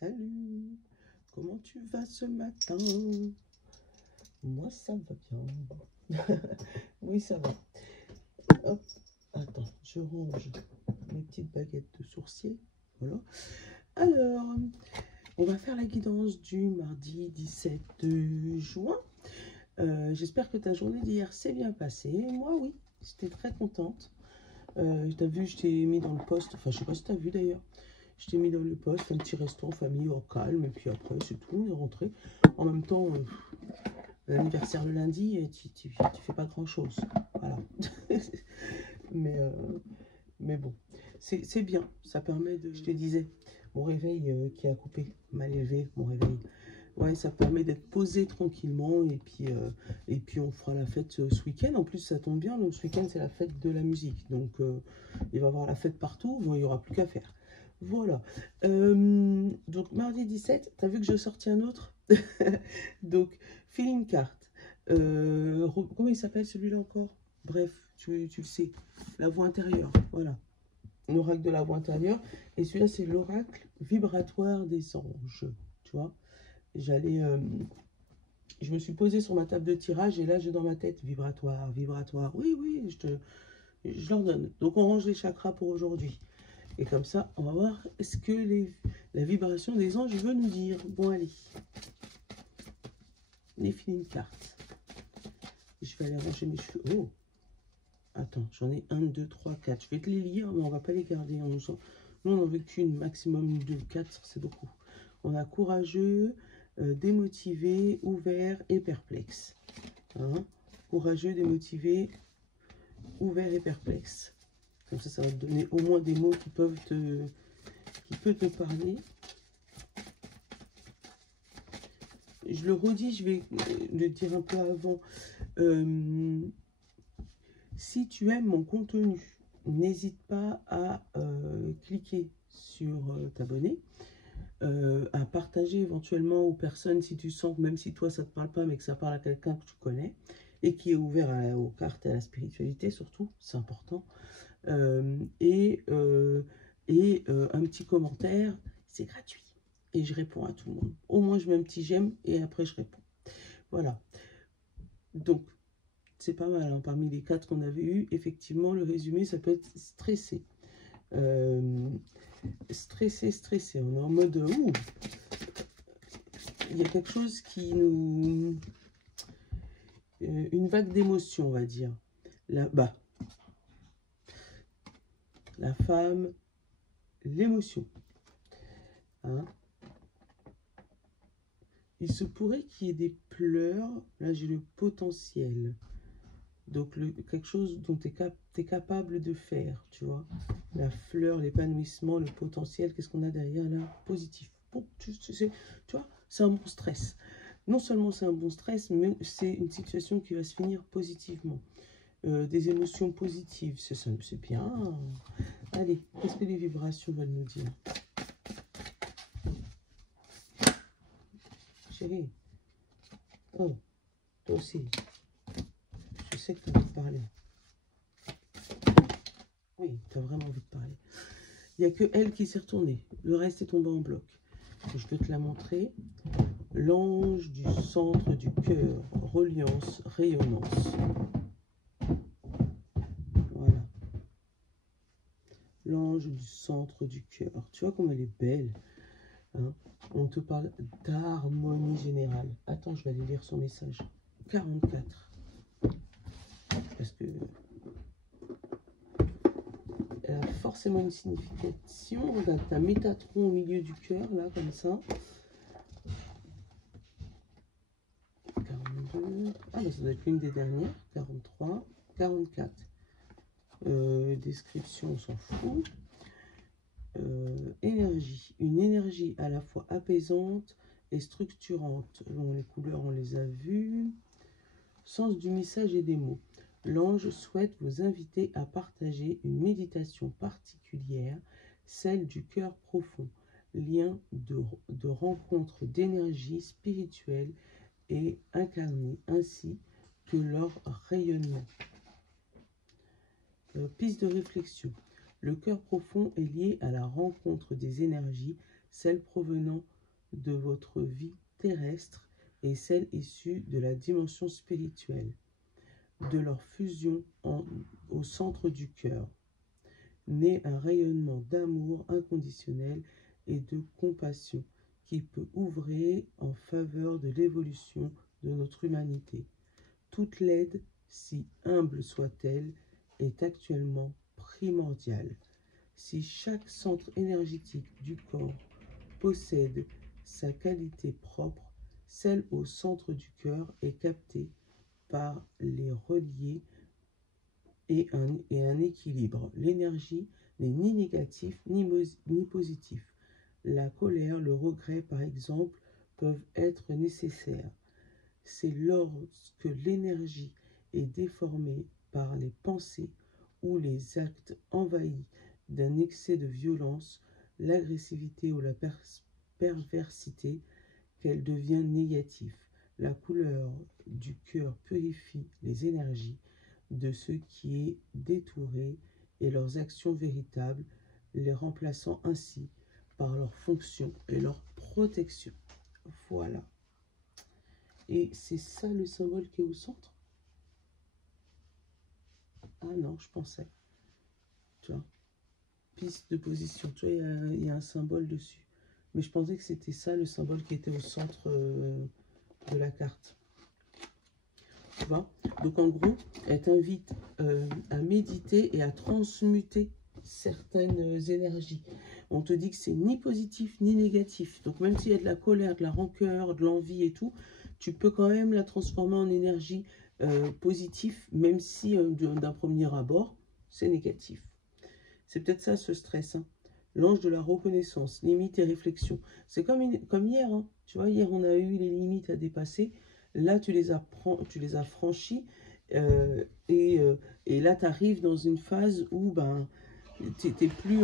Salut, comment tu vas ce matin? Moi, ça va bien. Oui, ça va. Hop, attends, je range mes petites baguettes de sourcier. Voilà. Alors, on va faire la guidance du mardi 17 juin. J'espère que ta journée d'hier s'est bien passée. Moi, oui, j'étais très contente. T'as vu, je t'ai mis dans le poste. Enfin, je sais pas si t'as vu d'ailleurs. Je t'ai mis dans le poste un petit resto en famille au calme. Et puis après, c'est tout, on est rentré. En même temps, l'anniversaire le lundi, et tu fais pas grand-chose. Voilà. mais, euh, mais bon, c'est bien. Ça permet de... Je te disais, mon réveil qui a coupé, mal élevé, mon réveil. Ouais, ça permet d'être posé tranquillement. Et puis on fera la fête ce week-end. En plus, ça tombe bien. Donc, ce week-end, c'est la fête de la musique. Donc, il va y avoir la fête partout. Bon, il n'y aura plus qu'à faire. Voilà. Donc, mardi 17, t'as vu que j'ai sorti un autre. Donc, feeling card. Comment il s'appelle celui-là encore? Bref, tu le sais. La voix intérieure. Voilà. L'oracle de la voix intérieure. Et celui-là, c'est l'oracle vibratoire des anges. Tu vois? Je me suis posée sur ma table de tirage et là, j'ai dans ma tête vibratoire, vibratoire. Oui, oui, je leur donne. Donc, on range les chakras pour aujourd'hui. Et comme ça, on va voir ce que la vibration des anges veut nous dire. Bon, allez. Les feeling cards. Je vais aller ranger mes cheveux. Oh, attends, j'en ai 1, 2, 3, 4. Je vais te les lire, mais on va pas les garder. Nous, on n'en veut qu'une, maximum 2, 4, c'est beaucoup. On a courageux, démotivé, ouvert et perplexe. Hein? Courageux, démotivé, ouvert et perplexe. Comme ça va te donner au moins des mots qui peuvent te parler. Je le redis, je vais le dire un peu avant. Si tu aimes mon contenu, n'hésite pas à cliquer sur t'abonner, à partager éventuellement aux personnes si tu sens que même si toi ça ne te parle pas, mais que ça parle à quelqu'un que tu connais et qui est ouvert aux cartes et à la spiritualité surtout, c'est important. Et un petit commentaire, c'est gratuit. Et je réponds à tout le monde. Au moins je mets un petit j'aime et après je réponds. Voilà. Donc, c'est pas mal, hein. Parmi les 4 qu'on avait eu, effectivement, le résumé, ça peut être stressé. Stressé. On est en mode, ouh, il y a quelque chose qui nous... une vague d'émotion, on va dire. Là-bas. La femme, l'émotion. Hein? Il se pourrait qu'il y ait des pleurs. Là, j'ai le potentiel. Donc, quelque chose dont tu es capable de faire, tu vois. La fleur, l'épanouissement, le potentiel, qu'est-ce qu'on a derrière là? Positif. Bon, tu vois, c'est un bon stress. Non seulement c'est un bon stress, mais c'est une situation qui va se finir positivement. Des émotions positives, c'est bien. Allez, qu'est-ce que les vibrations veulent nous dire? Chérie. Oh, toi aussi. Je sais que tu as envie de parler. Oui, tu as vraiment envie de parler. Il n'y a que elle qui s'est retournée. Le reste est tombé en bloc. Je peux te la montrer. L'ange du centre du cœur. Reliance, rayonnance. Voilà. L'ange du centre du cœur. Tu vois comme elle est belle. Hein? On te parle d'harmonie générale. Attends, je vais aller lire son message. 44. Parce que... elle a forcément une signification. Regarde, t'as Métatron au milieu du cœur, là, comme ça. 42. Ah, mais ça doit être l'une des dernières. 43. 44. Description, on s'en fout. Énergie. Une énergie à la fois apaisante et structurante. Bon, les couleurs, on les a vues. Sens du message et des mots. L'ange souhaite vous inviter à partager une méditation particulière, celle du cœur profond, lien de rencontre d'énergie spirituelle et incarnée, ainsi que leur rayonnement. Piste de réflexion. Le cœur profond est lié à la rencontre des énergies, celles provenant de votre vie terrestre et celles issues de la dimension spirituelle, de leur fusion au centre du cœur. Naît un rayonnement d'amour inconditionnel et de compassion qui peut ouvrir en faveur de l'évolution de notre humanité. Toute l'aide, si humble soit-elle, est actuellement primordiale. Si chaque centre énergétique du corps possède sa qualité propre, celle au centre du cœur est captée par les reliés et un équilibre. L'énergie n'est ni négative ni positive. La colère, le regret par exemple, peuvent être nécessaires. C'est lorsque l'énergie est déformée par les pensées ou les actes envahis d'un excès de violence, l'agressivité ou la perversité qu'elle devient négative. La couleur du cœur purifie les énergies de ce qui est détouré et leurs actions véritables, les remplaçant ainsi par leur fonction et leur protection. Voilà. Et c'est ça le symbole qui est au centre? Ah non, je pensais. Tu vois, piste de position. Tu vois, il y a un symbole dessus. Mais je pensais que c'était ça le symbole qui était au centre de la carte. Tu vois? Donc en gros, elle t'invite à méditer et à transmuter certaines énergies. On te dit que c'est ni positif ni négatif. Donc même s'il y a de la colère, de la rancœur, de l'envie et tout, tu peux quand même la transformer en énergie positive, même si d'un premier abord, c'est négatif. C'est peut-être ça ce stress. Hein. L'ange de la reconnaissance, limites et réflexion. C'est comme hier. Hein. Tu vois, hier, on a eu les limites à dépasser. Là, tu les as franchies. Et là, tu arrives dans une phase où ben, tu n'es plus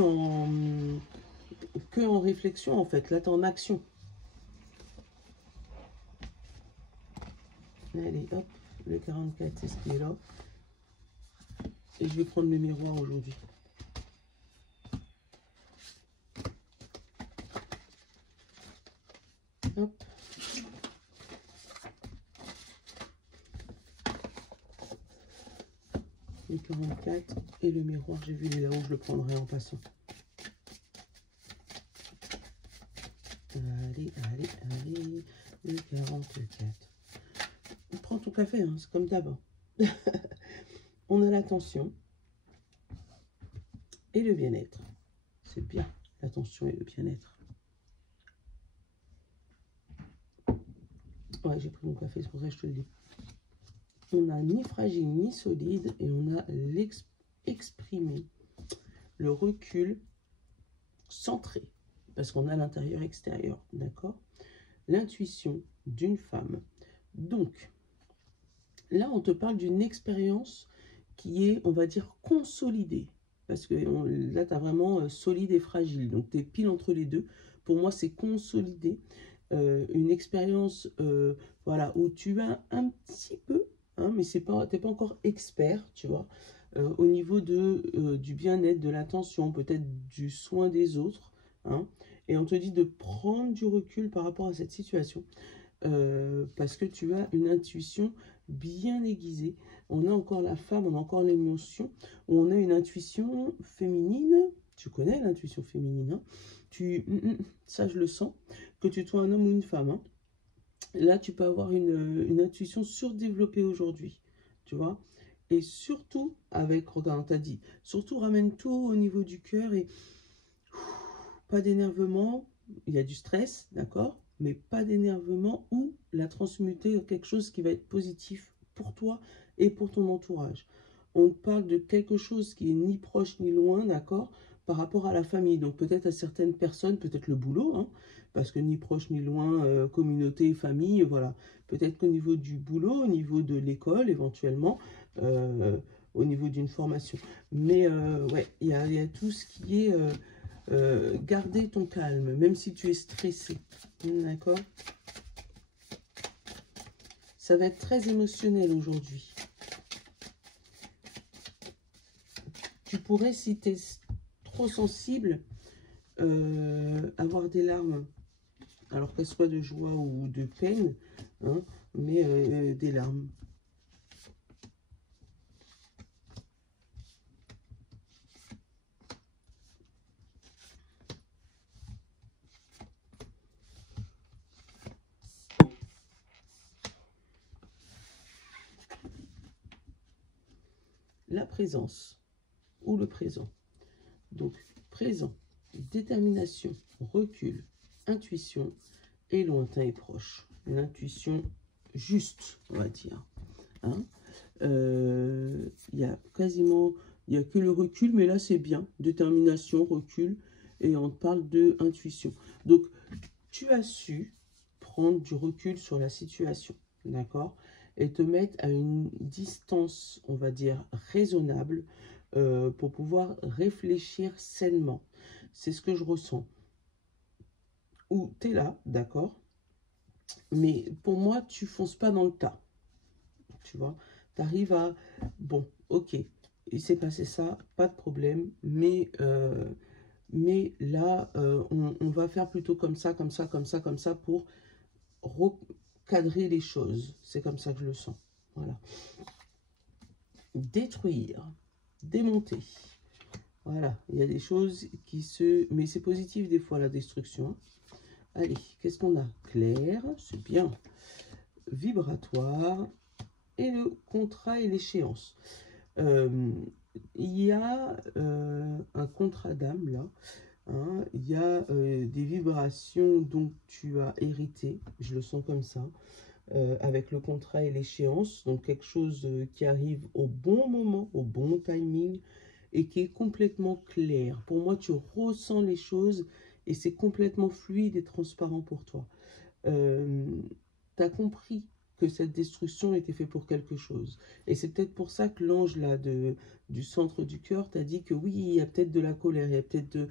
que en réflexion, en fait. Là, tu es en action. Allez, hop, le 44, c'est ce qui est là. Et je vais prendre le miroir aujourd'hui. Hop. Le 44 et le miroir, j'ai vu là où je le prendrai en passant. Allez, allez, allez, le 44. Prends ton café, hein, c'est comme d'hab. On a l'attention et le bien-être. C'est bien, l'attention et le bien-être. Ouais, j'ai pris mon café, c'est pour ça que je te le dis. On n'a ni fragile ni solide et on a exprimé le recul centré. Parce qu'on a l'intérieur-extérieur, d'accord? L'intuition d'une femme. Donc, là, on te parle d'une expérience qui est, on va dire, consolidée. Parce que là, tu as vraiment solide et fragile. Donc, tu es pile entre les deux. Pour moi, c'est consolidé. Une expérience voilà, où tu as un petit peu, hein, mais tu n'es pas encore expert, tu vois, au niveau du bien-être, de l'attention, peut-être du soin des autres. Hein, et on te dit de prendre du recul par rapport à cette situation. Parce que tu as une intuition bien aiguisée. On a encore la femme, on a encore l'émotion, on a une intuition féminine. Tu connais l'intuition féminine, hein? Ça je le sens, que tu sois un homme ou une femme. Hein. Là, tu peux avoir une intuition surdéveloppée aujourd'hui, tu vois. Et surtout, regarde, on t'a dit, surtout ramène tout au niveau du cœur et pas d'énervement, il y a du stress, d'accord, mais pas d'énervement ou la transmuter en quelque chose qui va être positif pour toi et pour ton entourage. On parle de quelque chose qui est ni proche ni loin, d'accord, par rapport à la famille. Donc peut-être à certaines personnes, peut-être le boulot, hein, parce que ni proche ni loin, communauté, famille, voilà. Peut-être qu'au niveau du boulot, au niveau de l'école, éventuellement, au niveau d'une formation. Mais ouais, il y a tout ce qui est... garder ton calme, même si tu es stressé. D'accord? Ça va être très émotionnel aujourd'hui. Tu pourrais, si tu es trop sensible, avoir des larmes, alors qu'elles soient de joie ou de peine, hein, mais des larmes. La présence ou le présent. Donc, présent, détermination, recul, intuition et lointain et proche. L'intuition juste, on va dire. Hein, y a quasiment, il n'y a que le recul, mais là c'est bien. Détermination, recul, et on parle de intuition. Donc, tu as su prendre du recul sur la situation, d'accord? Et te mettre à une distance, on va dire, raisonnable pour pouvoir réfléchir sainement. C'est ce que je ressens. Ou tu es là, d'accord? Mais pour moi, tu fonces pas dans le tas. Tu vois? Tu arrives à, bon, ok, il s'est passé ça, pas de problème, mais là, on va faire plutôt comme ça, comme ça, comme ça, comme ça, pour recadrer les choses. C'est comme ça que je le sens. Voilà. Détruire, démonter. Voilà, il y a des choses qui se... Mais c'est positif des fois, la destruction. Allez, qu'est-ce qu'on a? Clair, c'est bien. Vibratoire. Et le contrat et l'échéance. Il y a un contrat d'âme, là. Hein, il y a des vibrations dont tu as hérité, je le sens comme ça, avec le contrat et l'échéance, donc quelque chose qui arrive au bon moment, au bon timing, et qui est complètement clair. Pour moi, tu ressens les choses, et c'est complètement fluide et transparent pour toi. Tu as compris que cette destruction était faite pour quelque chose. Et c'est peut-être pour ça que l'ange là du centre du cœur t'a dit que oui, il y a peut-être de la colère, il y a peut-être de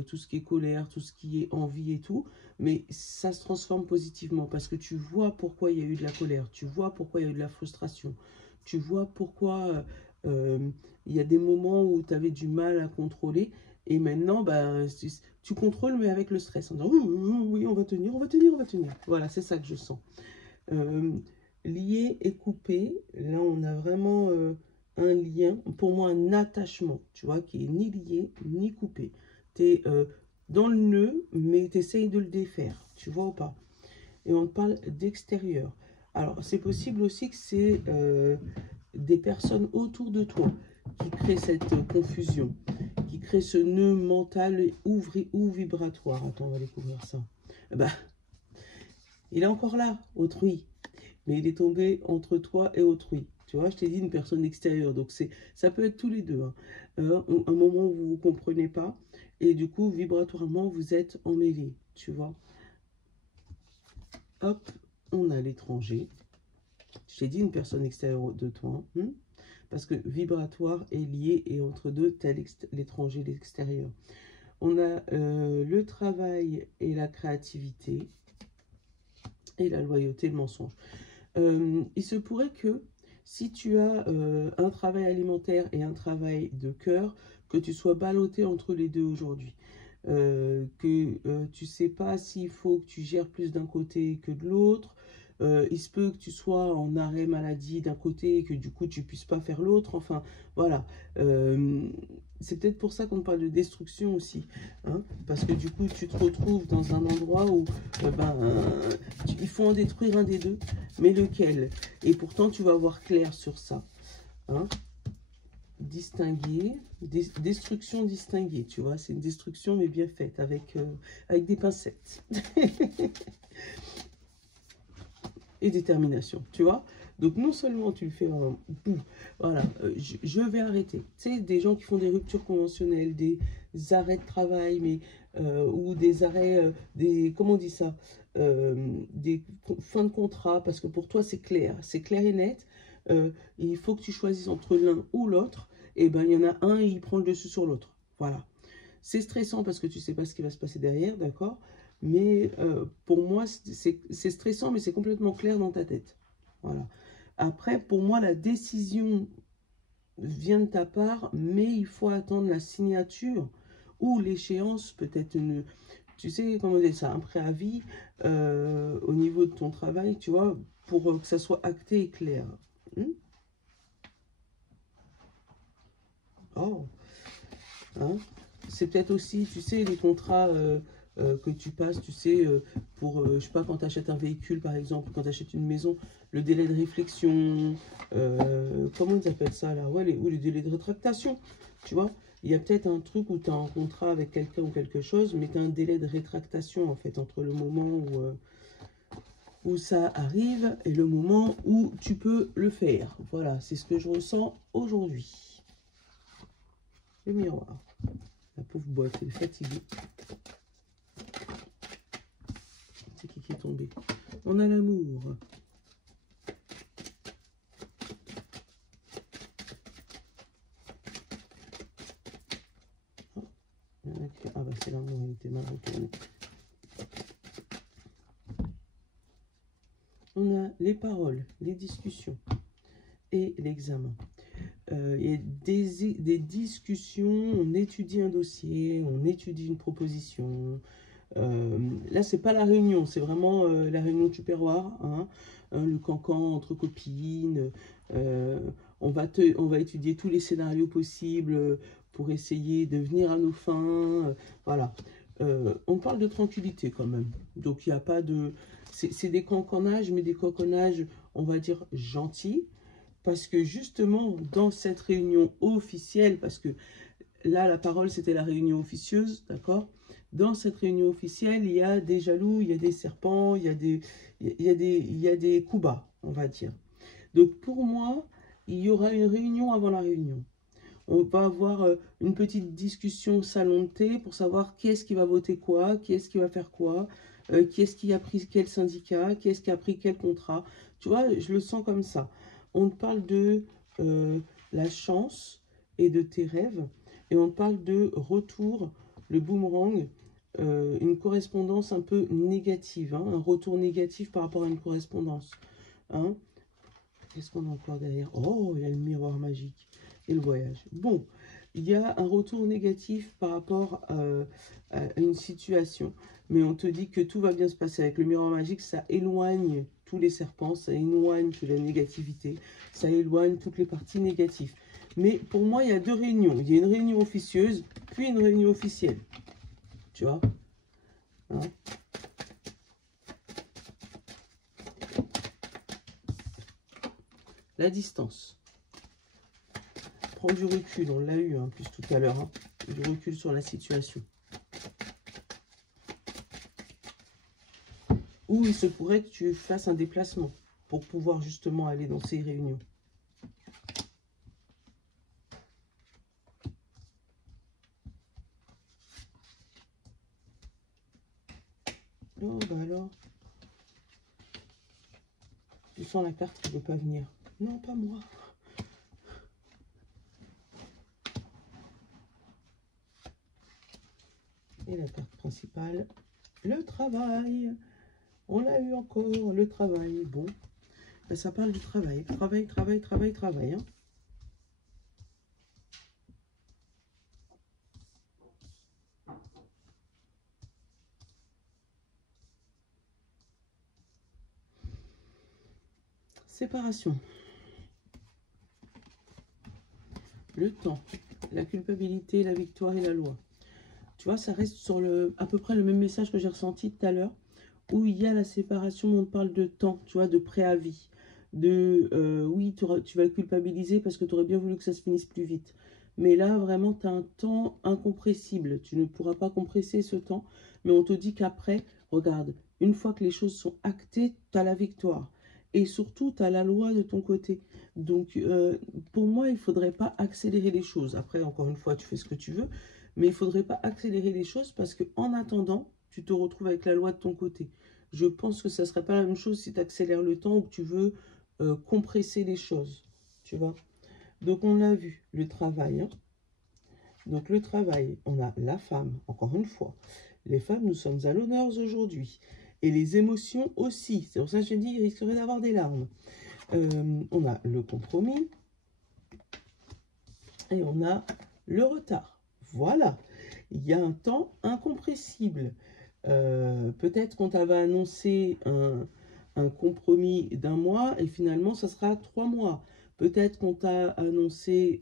tout ce qui est colère, tout ce qui est envie et tout, mais ça se transforme positivement parce que tu vois pourquoi il y a eu de la colère, tu vois pourquoi il y a eu de la frustration, tu vois pourquoi il y a des moments où tu avais du mal à contrôler et maintenant bah, tu contrôles mais avec le stress en disant oui, on va tenir, on va tenir, on va tenir. Voilà, c'est ça que je sens. Lié et coupé, là on a vraiment un lien, pour moi un attachement, tu vois, qui est ni lié ni coupé. Tu es dans le nœud, mais tu essayes de le défaire, tu vois ou pas? Et on parle d'extérieur. Alors c'est possible aussi que c'est des personnes autour de toi qui créent cette confusion, qui créent ce nœud mental ou vibratoire. Attends, on va découvrir ça. Bah, il est encore là, autrui. Mais il est tombé entre toi et autrui. Tu vois, je t'ai dit une personne extérieure. Donc, ça peut être tous les deux. Hein. Un moment où vous ne vous comprenez pas. Et du coup, vibratoirement, vous êtes emmêlés. Tu vois. Hop, on a l'étranger. Je t'ai dit une personne extérieure de toi. Hein, parce que vibratoire est lié et entre deux, tu as l'étranger, l'extérieur. On a le travail et la créativité. Et la loyauté, le mensonge. Il se pourrait que si tu as un travail alimentaire et un travail de cœur, que tu sois ballotté entre les deux aujourd'hui. Que tu ne sais pas s'il faut que tu gères plus d'un côté que de l'autre. Il se peut que tu sois en arrêt maladie d'un côté et que du coup tu ne puisses pas faire l'autre. Enfin, voilà. C'est peut-être pour ça qu'on parle de destruction aussi. Hein, parce que du coup, tu te retrouves dans un endroit où il faut en détruire un des deux. Mais lequel? Et pourtant, tu vas avoir clair sur ça. Hein, distinguer, destruction distinguée, tu vois, c'est une destruction mais bien faite, avec des pincettes. Et détermination, tu vois. Donc non seulement tu le fais en boum, voilà, je vais arrêter. Tu sais, des gens qui font des ruptures conventionnelles, des arrêts de travail, mais ou des arrêts, comment on dit ça, des fins de contrat, parce que pour toi c'est clair et net. Il faut que tu choisisses entre l'un ou l'autre. Et ben il y en a un et il prend le dessus sur l'autre. Voilà. C'est stressant parce que tu sais pas ce qui va se passer derrière, d'accord? Mais pour moi, c'est stressant, mais c'est complètement clair dans ta tête. Voilà. Après, pour moi, la décision vient de ta part, mais il faut attendre la signature ou l'échéance peut être une, tu sais, comment dire ça, un préavis au niveau de ton travail, tu vois, pour que ça soit acté et clair. Oh, hein. C'est peut-être aussi, tu sais, les contrats que tu passes, tu sais, pour, je sais pas, quand tu achètes un véhicule, par exemple, quand tu achètes une maison, le délai de réflexion, comment ils appellent ça, là, ouais, ou le délai de rétractation, tu vois. Il y a peut-être un truc où tu as un contrat avec quelqu'un ou quelque chose, mais tu as un délai de rétractation, en fait, entre le moment où ça arrive et le moment où tu peux le faire. Voilà, c'est ce que je ressens aujourd'hui. Le miroir. La pauvre boîte, elle est fatiguée. C'est qui est tombé? On a l'amour. Ah bah c'est l'amour, il était mal retourné. On a les paroles, les discussions et l'examen. Il y a des discussions, on étudie un dossier, on étudie une proposition. Là, c'est pas la réunion, c'est vraiment la réunion tupperware, hein, le cancan entre copines. On va étudier tous les scénarios possibles pour essayer de venir à nos fins. Voilà. On parle de tranquillité quand même. Donc, il n'y a pas de... C'est des canconages, mais des canconages, on va dire, gentils. Parce que justement, dans cette réunion officielle, parce que là, la parole, c'était la réunion officieuse, d'accord? Dans cette réunion officielle, il y a des jaloux, il y a des serpents, il y a des coups bas, on va dire. Donc, pour moi, il y aura une réunion avant la réunion. On va avoir une petite discussion salon de thé pour savoir qui est-ce qui va voter quoi, qui est-ce qui va faire quoi, qui est-ce qui a pris quel syndicat, qui est-ce qui a pris quel contrat. Tu vois, je le sens comme ça. On te parle de la chance et de tes rêves, et on te parle de retour, le boomerang, une correspondance un peu négative, hein, un retour négatif par rapport à une correspondance. Hein. Qu'est-ce qu'on a encore derrière? Oh, il y a le miroir magique et le voyage. Bon, il y a un retour négatif par rapport à une situation, mais on te dit que tout va bien se passer. Avec le miroir magique, ça éloigne tous les serpents, ça éloigne toute la négativité, ça éloigne toutes les parties négatives. Mais pour moi, il y a deux réunions. Il y a une réunion officieuse, puis une réunion officielle. Tu vois, hein? La distance. Prends du recul, on l'a eu en plus tout à l'heure, hein, du recul sur la situation. Ou il se pourrait que tu fasses un déplacement pour pouvoir justement aller dans ces réunions. Oh bah alors, tu sens la carte qui ne veut pas venir. Non, pas moi. Et la carte principale, le travail. On l'a eu encore, le travail. Bon, ben, ça parle du travail. Travail, travail, travail, travail. Hein. Séparation. Le temps, la culpabilité, la victoire et la loi. Tu vois, ça reste sur à peu près le même message que j'ai ressenti tout à l'heure, où il y a la séparation, on parle de temps, tu vois, de préavis, de oui, tu vas le culpabiliser parce que tu aurais bien voulu que ça se finisse plus vite. Mais là, vraiment, tu as un temps incompressible. Tu ne pourras pas compresser ce temps, mais on te dit qu'après, regarde, une fois que les choses sont actées, tu as la victoire. Et surtout, tu as la loi de ton côté. Donc, pour moi, il ne faudrait pas accélérer les choses. Après, encore une fois, tu fais ce que tu veux. Mais il ne faudrait pas accélérer les choses parce qu'en attendant, tu te retrouves avec la loi de ton côté. Je pense que ça ne serait pas la même chose si tu accélères le temps ou que tu veux compresser les choses. Tu vois. Donc, on a vu le travail. Hein. Donc, le travail, on a la femme, encore une fois. Les femmes, nous sommes à l'honneur aujourd'hui. Et les émotions aussi. C'est pour ça que j'ai dit, il risquerait d'avoir des larmes. On a le compromis. Et on a le retard. Voilà. il y a un temps incompressible. Peut-être qu'on t'avait annoncé un compromis d'un mois et finalement ça sera 3 mois. Peut-être qu'on t'a annoncé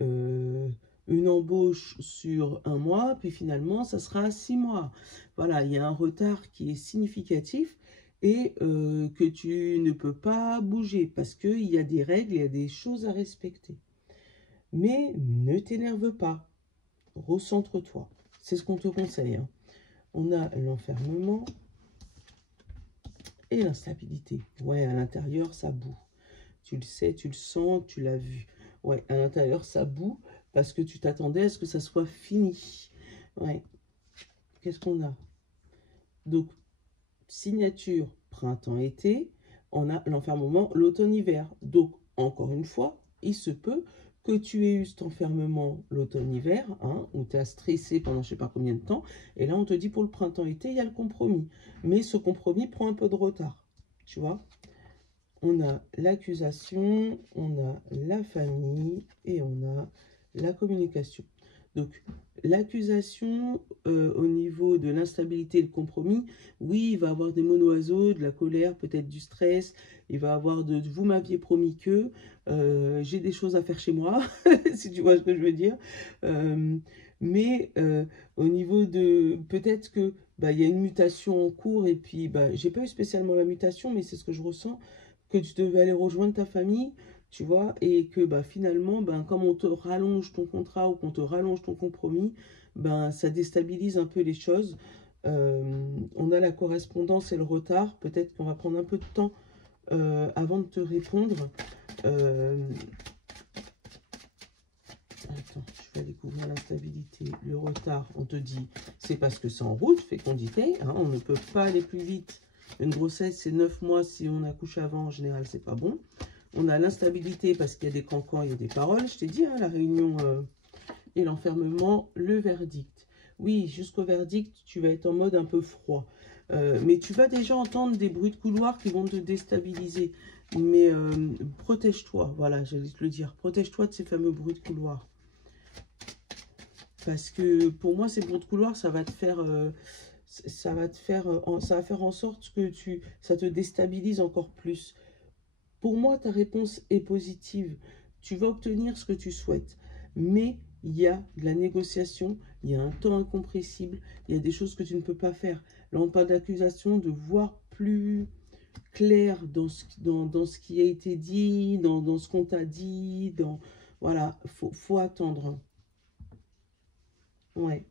une embauche sur 1 mois, puis finalement ça sera 6 mois. Voilà, il y a un retard qui est significatif et que tu ne peux pas bouger parce qu'il y a des règles, il y a des choses à respecter. Mais ne t'énerve pas, recentre-toi. C'est ce qu'on te conseille, hein. On a l'enfermement et l'instabilité. Ouais, à l'intérieur, ça boue. Tu le sais, tu le sens, tu l'as vu. Ouais, à l'intérieur, ça boue parce que tu t'attendais à ce que ça soit fini. Ouais. Qu'est-ce qu'on a? Donc, signature printemps-été. On a l'enfermement l'automne-hiver. Donc, encore une fois, il se peut que tu aies eu cet enfermement l'automne-hiver, hein, où tu as stressé pendant je ne sais pas combien de temps, et là on te dit pour le printemps-été, il y a le compromis. Mais ce compromis prend un peu de retard, tu vois. On a l'accusation, on a la famille, et on a la communication. Donc, l'accusation au niveau de l'instabilité et le compromis, oui, il va avoir des mots d'oiseau, de la colère, peut-être du stress, il va avoir de « vous m'aviez promis que j'ai des choses à faire chez moi », si tu vois ce que je veux dire. Mais au niveau de, peut-être que bah, y a une mutation en cours, et puis bah, j'ai pas eu spécialement la mutation, mais c'est ce que je ressens, que tu devais aller rejoindre ta famille, tu vois, et que bah, finalement, ben, comme on te rallonge ton contrat ou qu'on te rallonge ton compromis, ben, ça déstabilise un peu les choses. On a la correspondance et le retard. Peut-être qu'on va prendre un peu de temps avant de te répondre. Attends, je vais découvrir l'instabilité. Le retard, on te dit, c'est parce que c'est en route, fécondité. Hein, on ne peut pas aller plus vite. Une grossesse, c'est 9 mois. Si on accouche avant, en général, c'est pas bon. On a l'instabilité parce qu'il y a des cancans, il y a des paroles. Je t'ai dit, hein, la réunion et l'enfermement, le verdict. Oui, jusqu'au verdict, tu vas être en mode un peu froid. Mais tu vas déjà entendre des bruits de couloir qui vont te déstabiliser. Mais protège-toi, voilà, j'allais te le dire. Protège-toi de ces fameux bruits de couloir. Parce que pour moi, ces bruits de couloir, ça va te faire... ça va faire en sorte que ça te déstabilise encore plus. Pour moi, ta réponse est positive. Tu vas obtenir ce que tu souhaites. Mais il y a de la négociation, il y a un temps incompressible, il y a des choses que tu ne peux pas faire. Là, on parle d'accusation, de voir plus clair dans ce qui a été dit, dans ce qu'on t'a dit. Voilà, faut attendre. Ouais,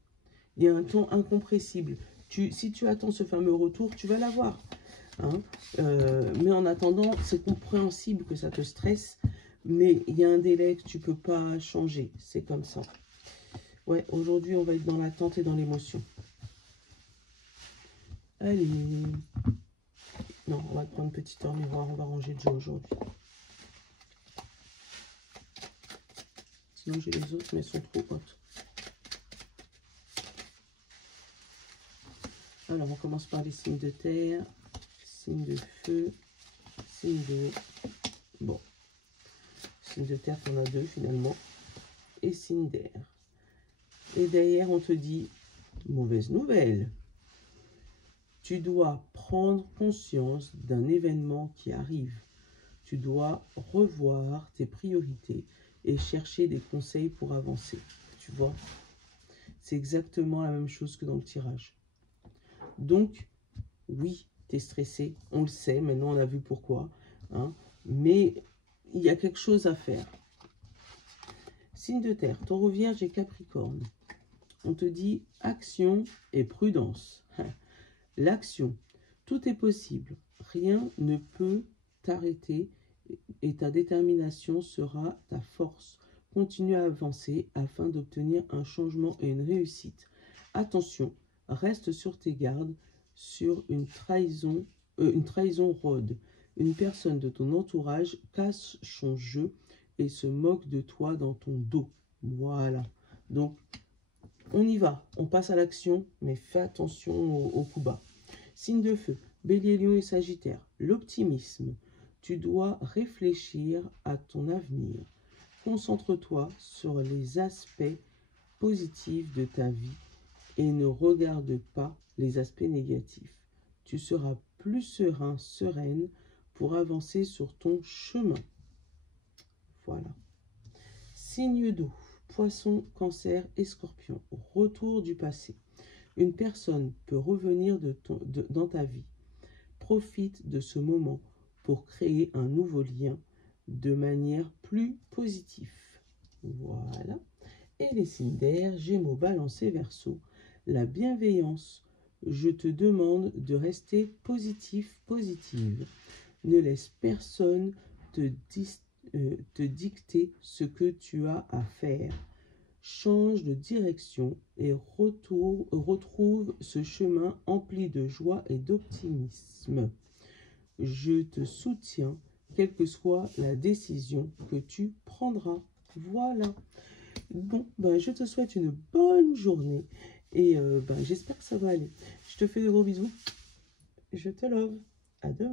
il y a un temps incompressible. Si tu attends ce fameux retour, tu vas l'avoir. Hein. Mais en attendant, c'est compréhensible que ça te stresse, mais il y a un délai que tu ne peux pas changer. C'est comme ça. Ouais, aujourd'hui, on va être dans l'attente et dans l'émotion. Allez. Non, on va prendre une petite heure miroir. On va ranger Joe aujourd'hui. Sinon, j'ai les autres, mais elles sont trop hautes. Alors, on commence par les signes de terre, signes de feu, signes de... Bon. Signes de terre, on a 2 finalement. Et signes d'air. Et derrière, on te dit, mauvaise nouvelle. Tu dois prendre conscience d'un événement qui arrive. Tu dois revoir tes priorités et chercher des conseils pour avancer. Tu vois, c'est exactement la même chose que dans le tirage. Donc, oui, tu es stressé, on le sait, maintenant on a vu pourquoi. Hein, mais il y a quelque chose à faire. Signe de terre, Taureau, Vierge et Capricorne. On te dit action et prudence. L'action, tout est possible. Rien ne peut t'arrêter et ta détermination sera ta force. Continue à avancer afin d'obtenir un changement et une réussite. Attention, reste sur tes gardes sur une trahison rôde. Une personne de ton entourage cache son jeu et se moque de toi dans ton dos. Voilà. Donc, on y va. On passe à l'action, mais fais attention au coup bas. Signe de feu, Bélier, Lion et Sagittaire. L'optimisme. Tu dois réfléchir à ton avenir. Concentre-toi sur les aspects positives de ta vie et ne regarde pas les aspects négatifs. Tu seras plus serein, sereine pour avancer sur ton chemin. Voilà. Signe d'eau, Poisson, Cancer et Scorpion. Retour du passé. Une personne peut revenir dans ta vie. Profite de ce moment pour créer un nouveau lien de manière plus positive. Voilà. Et les signes d'air, Gémeaux, Balance et Verseau. La bienveillance. Je te demande de rester positif, positive. Ne laisse personne te dicter ce que tu as à faire. Change de direction et retrouve ce chemin empli de joie et d'optimisme. Je te soutiens, quelle que soit la décision que tu prendras. Voilà. Bon, je te souhaite une bonne journée et j'espère que ça va aller. Je te fais de gros bisous. Je te love. À demain.